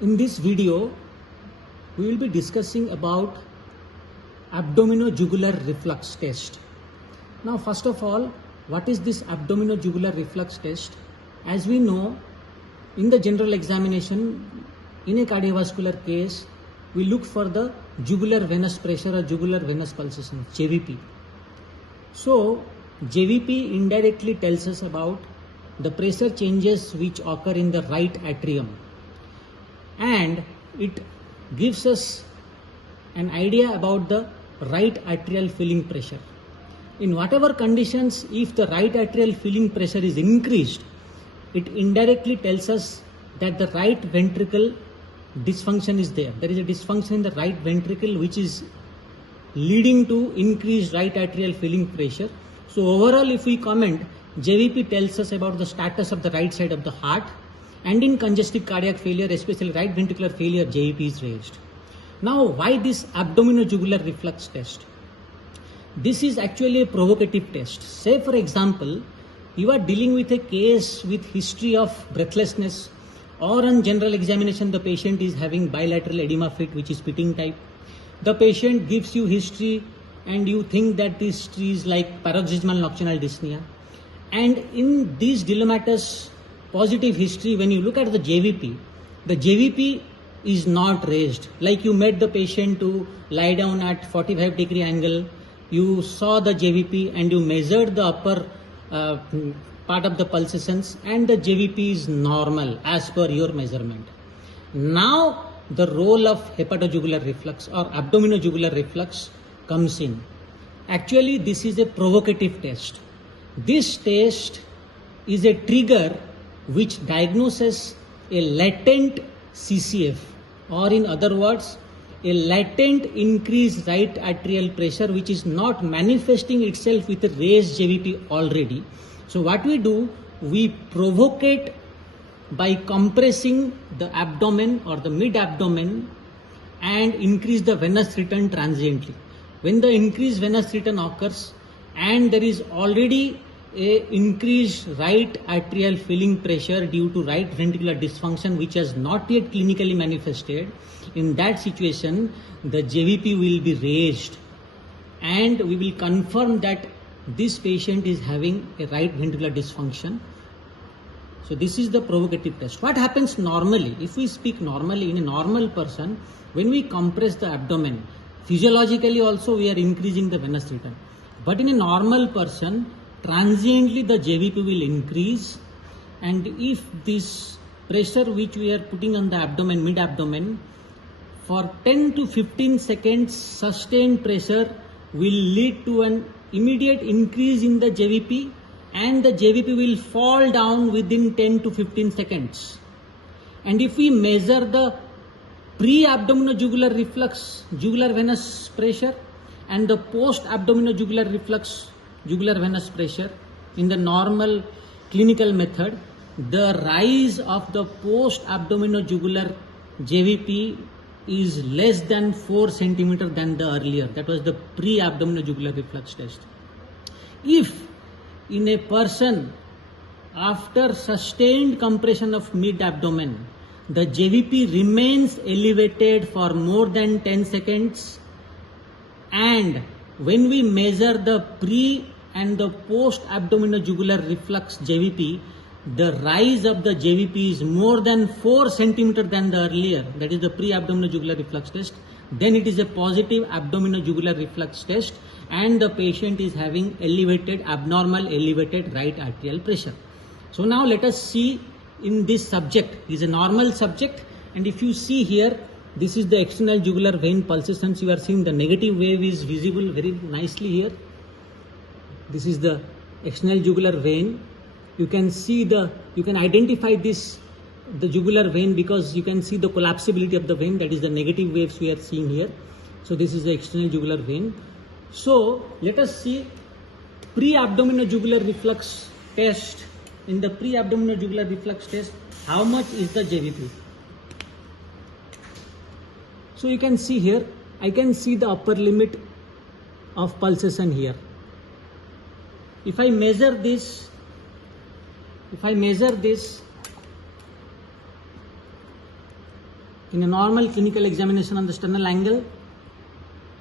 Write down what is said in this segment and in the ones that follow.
In this video, we will be discussing about abdominojugular reflux test. Now, first of all, what is this abdominojugular reflux test? As we know, in the general examination, in a cardiovascular case, we look for the jugular venous pressure or jugular venous pulsation, JVP. So, JVP indirectly tells us about the pressure changes which occur in the right atrium, and it gives us an idea about the right atrial filling pressure. In whatever conditions, if the right atrial filling pressure is increased, it indirectly tells us that the right ventricle dysfunction is there. There is a dysfunction in the right ventricle which is leading to increased right atrial filling pressure. So overall, if we comment, JVP tells us about the status of the right side of the heart, and in congestive cardiac failure, especially right ventricular failure, JVP is raised. Now, why this abdominojugular reflux test? This is actually a provocative test. Say for example, you are dealing with a case with history of breathlessness, or on general examination the patient is having bilateral edema fit, which is pitting type. The patient gives you history and you think that this history is like paroxysmal nocturnal dyspnea. And in these dilemmatous positive history, when you look at the JVP is not raised. Like you made the patient to lie down at 45-degree angle, you saw the JVP and you measured the upper part of the pulsations, and the JVP is normal as per your measurement. Now the role of hepatojugular reflux or abdominojugular reflux comes in. Actually, this is a provocative test. This test is a trigger which diagnoses a latent CCF, or in other words, a latent increased right atrial pressure which is not manifesting itself with a raised JVP already. So what we do, we provocate by compressing the abdomen or the mid-abdomen and increase the venous return transiently. When the increased venous return occurs and there is already a increased right atrial filling pressure due to right ventricular dysfunction which has not yet clinically manifested, in that situation the JVP will be raised and we will confirm that this patient is having a right ventricular dysfunction. So this is the provocative test. What happens normally? If we speak normally, in a normal person, when we compress the abdomen, physiologically also we are increasing the venous return. But in a normal person, transiently the JVP will increase, and if this pressure which we are putting on the abdomen, mid-abdomen, for 10 to 15 seconds sustained pressure will lead to an immediate increase in the JVP, and the JVP will fall down within 10 to 15 seconds. And if we measure the pre-abdominojugular reflux, jugular venous pressure, and the post-abdominojugular reflux, jugular venous pressure, in the normal clinical method, the rise of the post-abdominojugular JVP is less than 4 centimeter than the earlier. That was the pre-abdominojugular reflux test. If in a person after sustained compression of mid-abdomen, the JVP remains elevated for more than 10 seconds, and when we measure the pre and the post abdominojugular reflux JVP, the rise of the JVP is more than 4 centimeter than the earlier, that is the pre-abdominojugular reflux test, then it is a positive abdominojugular reflux test and the patient is having abnormal elevated right atrial pressure. So now let us see in this subject. It is a normal subject, and if you see here, this is the external jugular vein pulsations. You are seeing the negative wave is visible very nicely here. This is the external jugular vein. You can see you can identify the jugular vein because you can see the collapsibility of the vein, that is the negative waves we are seeing here. So this is the external jugular vein. So let us see pre-abdominojugular reflux test. In the pre-abdominojugular reflux test, how much is the JVP? So you can see here, I can see the upper limit of pulsation here. If I measure this, In a normal clinical examination on the sternal angle,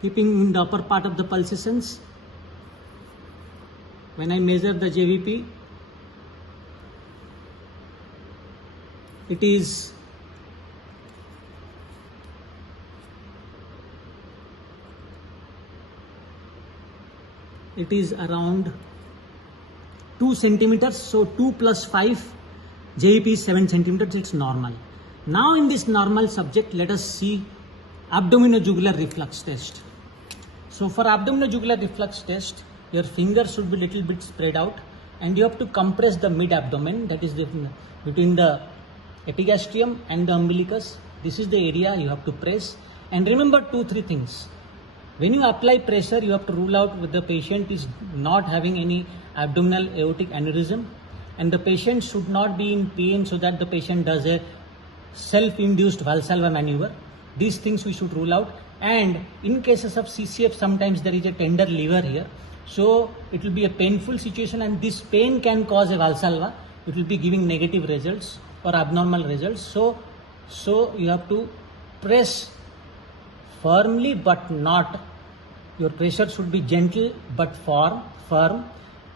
keeping in the upper part of the pulsations, when I measure the JVP, it is around 2 centimeters. So 2 plus 5, JVP is 7 centimeters. It's normal. Now in this normal subject, let us see abdominojugular reflux test. So for abdominojugular reflux test, your fingers should be little bit spread out and you have to compress the mid abdomen, that is between the epigastrium and the umbilicus. This is the area you have to press. And remember 2-3 things. When you apply pressure, you have to rule out whether the patient is not having any abdominal aortic aneurysm, and the patient should not be in pain so that the patient does a self-induced Valsalva maneuver. These things we should rule out. And in cases of CCF, sometimes there is a tender liver here. So it will be a painful situation, and this pain can cause a Valsalva. It will be giving negative results or abnormal results. So you have to press firmly but not. Your pressure should be gentle but firm.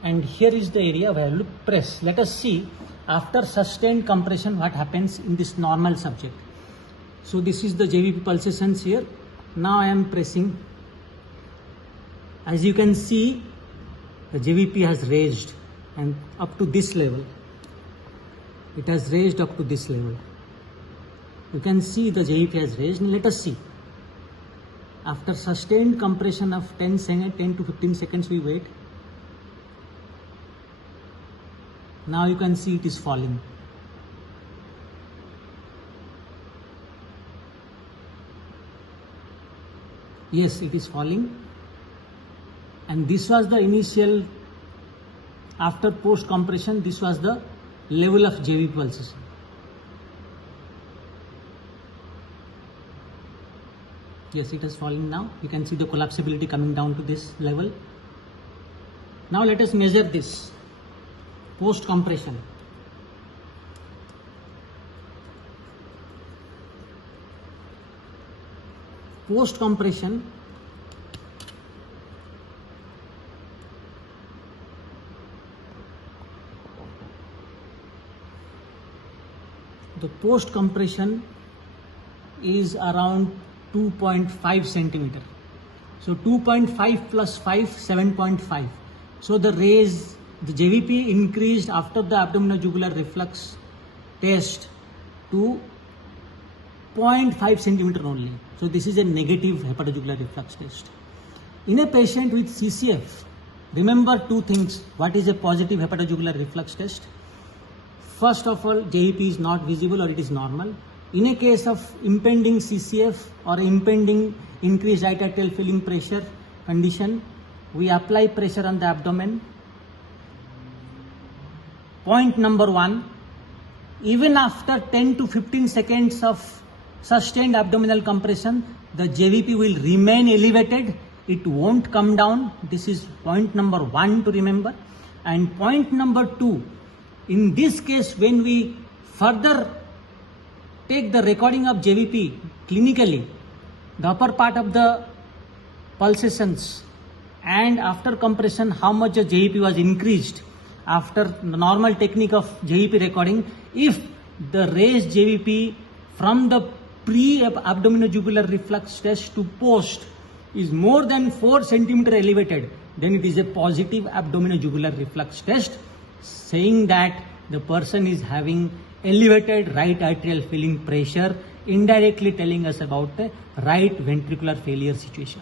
And here is the area where you press. Let us see after sustained compression what happens in this normal subject. So this is the JVP pulsations here. Now I am pressing. As you can see, the JVP has raised and up to this level. It has raised up to this level. You can see the JVP has raised. Let us see. After sustained compression of 10 to 15 seconds, we wait. Now you can see it is falling. Yes, it is falling. And this was the initial, after post compression, this was the level of JVP pulsation. Yes, it is falling now. You can see the collapsibility coming down to this level. Now let us measure this post compression. Post compression, the post compression is around 2.5 centimeter. So 2.5 plus 5, 7.5. So the JVP increased after the abdominojugular reflux test to 0.5 centimeter only. So this is a negative hepatojugular reflux test. In a patient with CCF, remember 2 things. What is a positive hepatojugular reflux test? First of all, JVP is not visible or it is normal. In a case of impending CCF or impending increased right atrial filling pressure condition, we apply pressure on the abdomen. Point number 1, even after 10 to 15 seconds of sustained abdominal compression, the JVP will remain elevated. It won't come down. This is point number 1 to remember. And point number 2, in this case, when we further take the recording of JVP clinically, the upper part of the pulsations, and after compression, how much the JVP was increased after the normal technique of JVP recording. If the raised JVP from the pre-abdominojugular reflux test to post is more than 4 centimeter elevated, then it is a positive abdominojugular reflux test, saying that the person is having elevated right atrial filling pressure, indirectly telling us about the right ventricular failure situation.